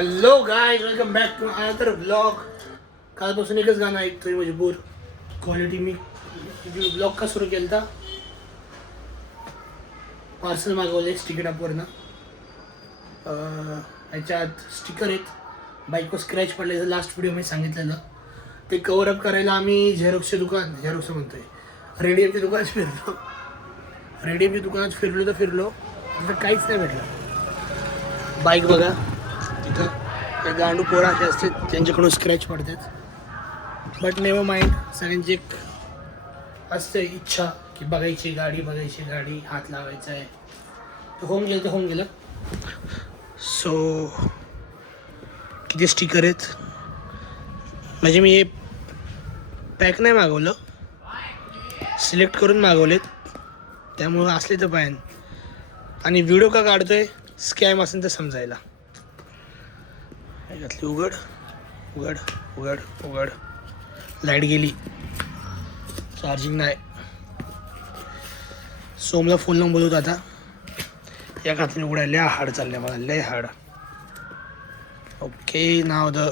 Hello guys, welcome back to another blog. कालपासून एकच गाणं ऐकतोय मजबूर क्वालिटी. मी ब्लॉग का सुरू केला होता. पार्सल मागवले स्टिकर ॲपवरनं. ह्याच्यात स्टिकर आहेत. बाईकवर स्क्रॅच पडले. लास्ट व्हिडिओ मी सांगितलेलं ते कवरअप करायला आम्ही झेरॉक्सचे दुकान म्हणतोय रेडियमच्या दुकानात फिरलो. रेडियमच्या दुकानात फिरलो तिथं काहीच नाही भेटलं. बाईक बघा तिथं त्या गांडू पोरा असे असतात त्यांच्याकडून स्क्रॅच पडतात. But never mind. सगळ्यांची एक असते इच्छा की बघायची गाडी हात लावायचा आहे. होऊन गेलं. सो किती स्टिकर आहेत म्हणजे मी हे पॅक नाही मागवलं, सिलेक्ट करून मागवलेत. त्यामुळं असले तर पाहिजे. आणि व्हिडिओ का काढतोय स्कॅम असेल तर समजायला. घातली उघड. लाईट गेली, चार्जिंग नाही. सोमला फोन लावून बोलवतो आता. या घातली उघडायला लय हार्ड चाललंय मला, लय hard. Okay, now the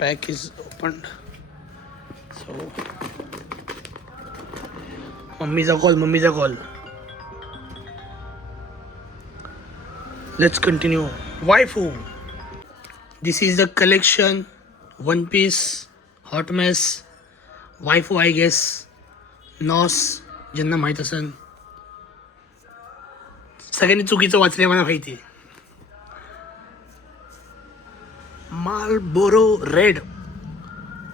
pack is open. So मम्मीचा कॉल. Let's continue. वायफू. This is the collection. One Piece, Hot Mess, Waifu I guess, NOS, ज्यांना माहीत असेल. सगळ्यांनी चुकीचं वाचले मला माहिती. Marlboro Red,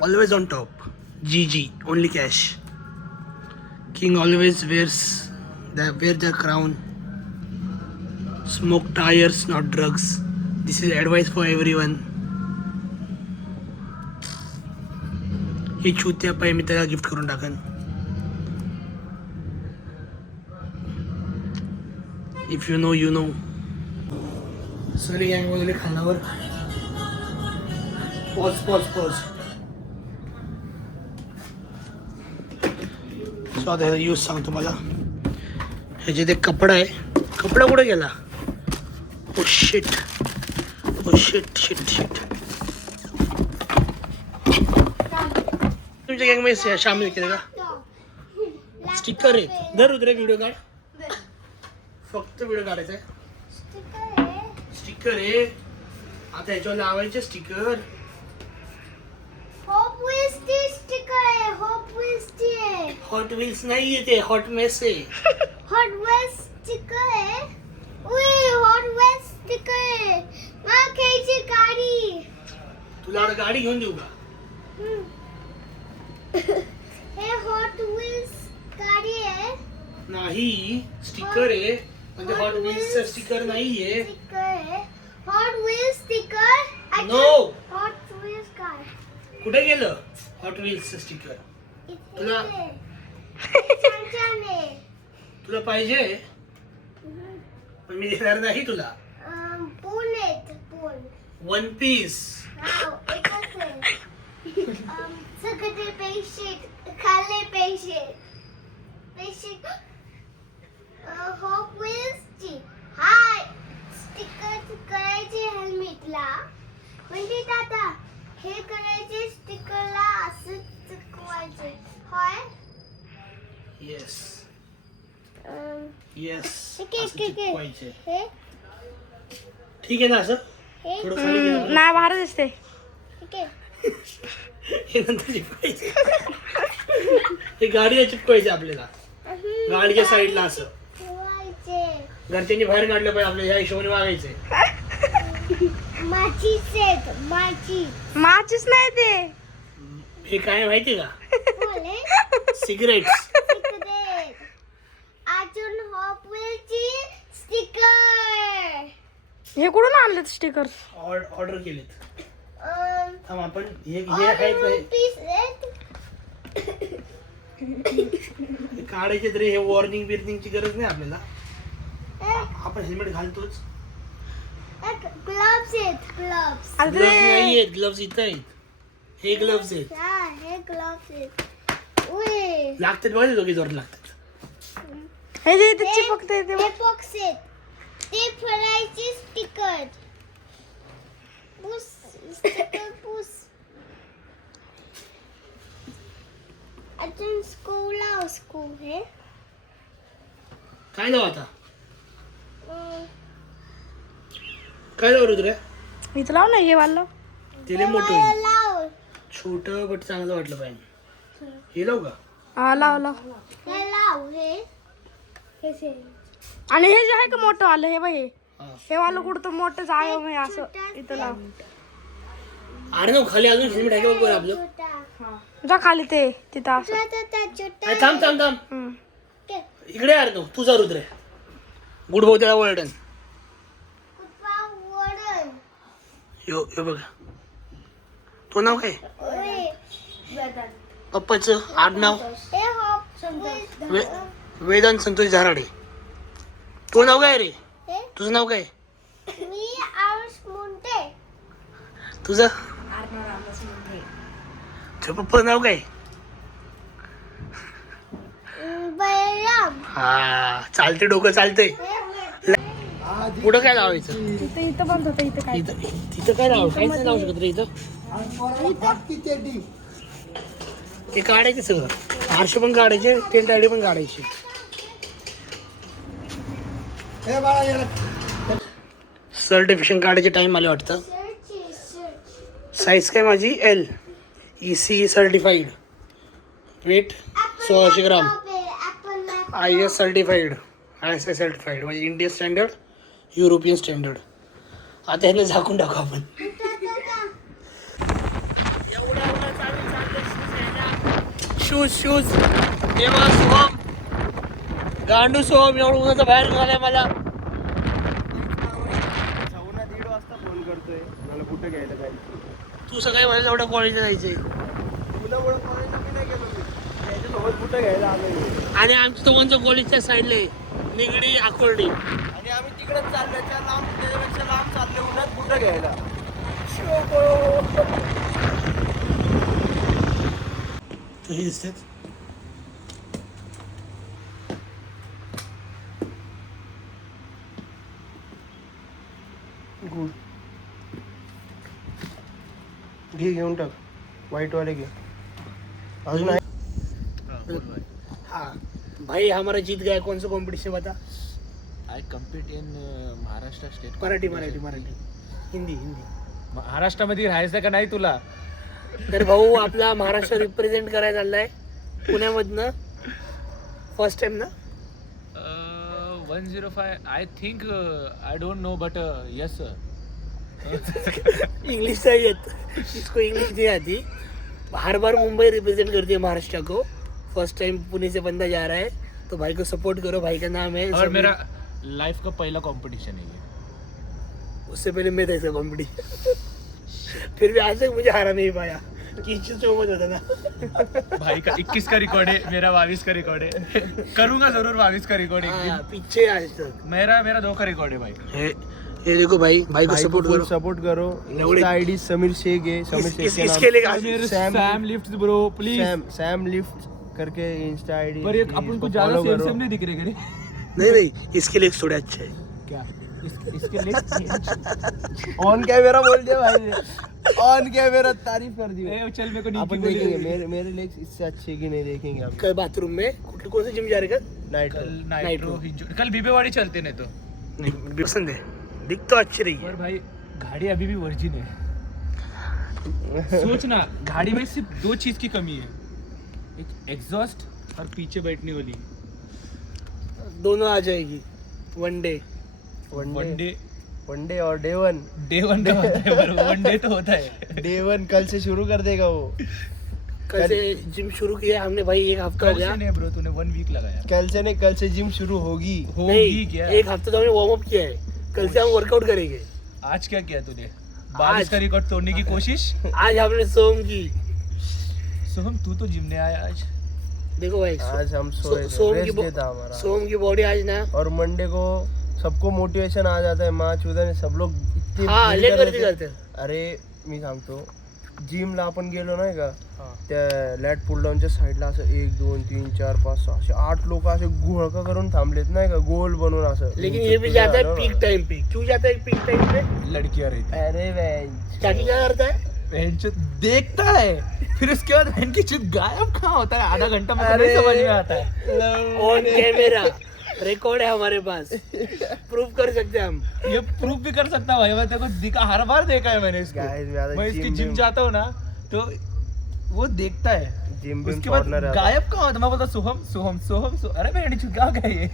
always on top. GG, only cash. King always wear the crown. Smoke tires, not drugs. This is advice for everyone. हे चुत्या पाय मी त्याला गिफ्ट करून टाकन. If you know you know. Sorry गँग वगैरे खानावर. पॉज. सो आता use सांगतो मला. ह्याचे ते कपडा आहे. कपडा कुठे गेला? Oh shit. तुमच्या गँग मध्ये शामिल केले का? स्टिकर आहे. धर उतरे व्हिडिओ काढ. फक्त व्हिडिओ काढायचा आहे. स्टिकर आहे. आता ह्याच्यावर लावायचे स्टिकर. हॉट व्हील्स नाही आहे ते, हॉट मेस आहे. तुला गाडी घेऊन देऊ का? हे हॉट व्हील्स गाडी आहे. नाही, स्टिकर आहे. म्हणजे हॉट व्हील्सचं स्टिकर नाहीये. Hot Wheels sticker. No. Hot Wheels car. कुठे गेलं हॉट व्हील्सचं स्टिकर? तुला तुला पाहिजे पण मी देणार नाही तुला. One piece. सगळे पैसे खाल्ले. पैसे हॉट व्हील्सची हाय स्टिकर करायचे हेल्मेटला. म्हणजे आता हे करायचे स्टिकरला असं चिकवायचे. होय. येस चिकवायचे. ठीक आहे ना? असं थोडं खाली गेलं नाही बाहेर दिसते. हे नंतर चिपकायचे. हे गाडीला चिपकायचे आपल्याला. गाडीच्या साईडला असं घरच्यांनी बाहेर काढलं पाहिजे. आपल्या ह्या हिशोबाने वागायचंय. माचीच नाही ते. हे काय माहितीये का? सिगरेट. हे कुठून आणलेत स्टिकर? ऑर्डर केलेत. थांब आपण हे आहेत काढायचे तरी. हे वॉर्निंगची गरज नाही आपल्याला. आपण हेल्मेट घालतोच. ग्लव्स नाही आहेत. ग्लव्स इथं आहेत. हे ग्लव्स आहेत. लागतात बघा. दोघे जोर लागतात. हे जे इथे चिपकते ते ते फरायचे स्टिकर. काय लाव आता काय लाव रुद्र इथं लाव ना हे वाला ते लय मोठं होईल लाव छोट बट चांगलं वाटलं पाहिजे हे लाव का हा लाव लाव हे लाव हे से आणि हे जे आहे का मोठं आलं हे बघ हा. हे वाला कुठं मोठं आहे मी असं इथं लाव अरे ना खाली अजून हेल्मेट आहे का बघ आपलं छोटा जा खाली ते तिथं असं छोटा अरे थांब थांब थांब हम्म. इकडे यार तू तुझा रुद्र गुड भाऊ त्याला वर्डन कुठला वडन यो यो बघ तो नाव काय ओए पप्पाचं आडनाव हे हॉप वेदांत संतोष झाराडे तो नाव काय रे हे तुझं नाव काय मी आरुष मुंटे तुझं तुझ्या पप्पा नाव काय बलराम हा चालते डोकं चालतंय पुढं काय लावायचं इथं इथं बंद होतं इथं काय इथं तिथं काय लाव काहीच नाही लावू शकत रे इथं ते काढायचं सगळं आरशे पण काढायचे टेंट आयडी पण काढायची सर्टिफिकेशन काढायचे टाइम आले वाटतं साईज काय माझी L ECE certified weight 1600 gram IS certified ISI certified म्हणजे इंडियन स्टँडर्ड युरोपियन स्टँडर्ड आता ह्याला झाकून टाकू आपण शूज शूज हे बघा सोहम गांडू सोहम एवढं उन्हाचं बाहेर निघालाय मला 1:15 वाजता फोन करतोय मला कुठे घ्यायला जायचं तू सकाळी मला एवढ्या कॉलेजला जायचंय तुला ओळख कॉलेजला मी नाही गेलो मी त्याच्यासोबत कुठे घ्यायला आलोय आणि आमच्या दोघांच्या कॉलेजच्या साईडला निगडी आकोर्डी आणि आम्ही तिकडेच चाललोय त्या लांब त्याच्यापेक्षा लांब चाललोय उन्हात कुठे घ्यायला हे दिसतात गुड घे घेऊन टाक वाईटवाले घे अजून आहे हाँ भाई हमारा जीत गया कौन सा कंपटीशन बता I compete in Maharashtra state Marathi Marathi Marathi Hindi Hindi महाराष्ट्रामध्ये राहायचं का नाही तुला तर भाऊ आपला महाराष्ट्र रिप्रेझेंट करायला चाललाय पुण्यामधनं फर्स्ट टाइम ना 105 I think I don't know but yes English चाहिए येत इसको इंग्लिश नहीं आती हर बार मुंबई रिप्रेजेंट करती है महाराष्ट्र को फर्स्ट टाइम पुणे से बंदा जा रहा है तो भाई को सपोर्ट करो भाई का नाम है और मेरा लाइफ का पहला कंपटीशन है ये उससे पहले मैं था इसका कॉम्पिटिशन फिर भी आज तक मुझे हरा नहीं पाया किसी से मत होता ना भाई का 21 का रिकॉर्ड है मेरा 22 का रिकॉर्ड है करूंगा जरूर 22 का रिकॉर्ड एक हाँ, दिन पीछे आज तक मेरा 2 का रिकॉर्ड है भाई ये देखो भाई भाई को सपोर्ट करो इंस्टा आईडी समीर शेख है समीर शेख के इसके लिए नाम Sam lift bro please Sam lift करके इंस्टा आईडी पर एक अपन को ज्यादा सेम नहीं दिख रहे करे नहीं इसके लिए थोड़े अच्छे है क्या इसके लिए ऑन कैमरा बोल दिया भाई ने ऑन कैमरा तारीफ कर दी ए, चल मेरे को अपन नीचे देखेंगे मेरे लेग्स इससे अच्छे कि नहीं देखेंगे आप कल बाथरूम में कौन से जिम जा रहे का नाइट कल Night नाइट्रो रो। कल बीबेवाड़ी चलते नहीं तो नहीं पसंद है दिख तो अच्छी रही है पर भाई गाड़ी अभी भी वर्जिन है सोच ना गाड़ी में सिर्फ 2 चीज की कमी है एक एग्जॉस्ट और पीछे बैठने वाली दोनों आ जाएगी वन डे वनडे और डे वन डे वन तो होता है पर वन डे तो होता है डे वन कल से शुरू कर देगा वो कल से जिम शुरू किया हमने भाई एक हफ्ता हो कल गया से नहीं ब्रो तूने 1 वीक लगाया कल से नहीं कल से जिम शुरू होगी होगी नहीं क्या एक हफ्ता तो हमने वार्म अप किया है कल से हम वर्कआउट करेंगे आज क्या किया तूने 22 का रिकॉर्ड तोड़ने की कोशिश आज हमने सोम की सोहम तू तो जिम ने आया आज देखो भाई आज हम सोए थे, सोम की रेस्ट डे था हमारा सोम की बॉडी आज ना और मंडे को सबको मोटिवेशन आ जाता है माँ चुदा सब लोग इतने हाँ drill ले करत करते होते. करते अरे मी सांगतो जिमला आपण गेलो नाही का त्या लॅट पुल डाऊनच्या साईडला असं 1 2 3 4 5 6 असे 8 लोक असे गुळका करून थांबलेत नाही का गोल बनवून असं लेकिन ये भी जाता है पीक टाइम पे क्यों जाता है पीक टाइम पे लड़कियां रहती अरे चाची क्या करता है बहन चुत देखता है फिर उसके बाद बहन की चुत गायब कहाँ होता है आधा घंटा मतलब अरे। नहीं समझ में आता है ऑन कैमरा रिकॉर्ड है हमारे पास, प्रूफ कर सकते हैं हम. ये प्रूफ भी कर सकता भाई, मैं तेरे को दिखा, हर बार देखा है मैंने इसको. Guys, मैं आता मैं इसकी gym जिम में- जाता हूँ ना तो वो देखता है, जिम में उसके बाद corner आता है. गायब कहाँ होता, मैं बोलता सोहम सोहम सोहम सोहम, अरे मैं क्या गया ये.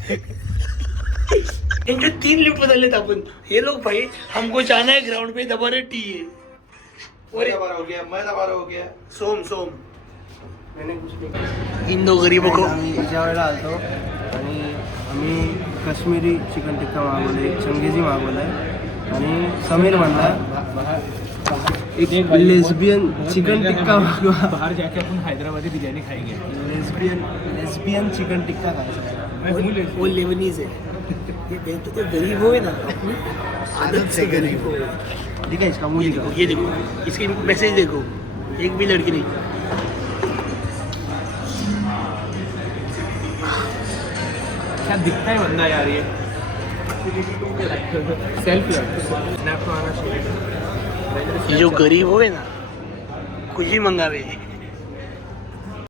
इनके 3 लिफ्ट बदल लेते अपन. ये लोग भाई हमको जाना है ग्राउंड पे, दबा रहे टी है. और हो गया. सोम सोम मैंने कुछ नहीं केलं. इन दो गरीबों को आम्ही ज्या वेळेला आलतो आणि आम्ही काश्मीरी चिकन टिक्का मागवले, चंगेजी मागवलाय आणि समीर म्हणला एक लेस्बियन चिकन टिक्का मागवा. बाहर जाके अपन हैदराबादी बिरयानी खाएंगे. लेस्बियन चिकन टिक्का खायचा. वो लेबनीज है. ये देखो तो गरीब हो ना, अपनी आदत से गरीब हो. ठीक है, इसका मुझे ये देखो, इसकी मैसेज देखो, एक भी लड़की नहीं. क्या दिखता है बंदा यार ये. सेल्फी ये जो गरीब हो ना, कुछ ही मंगावे.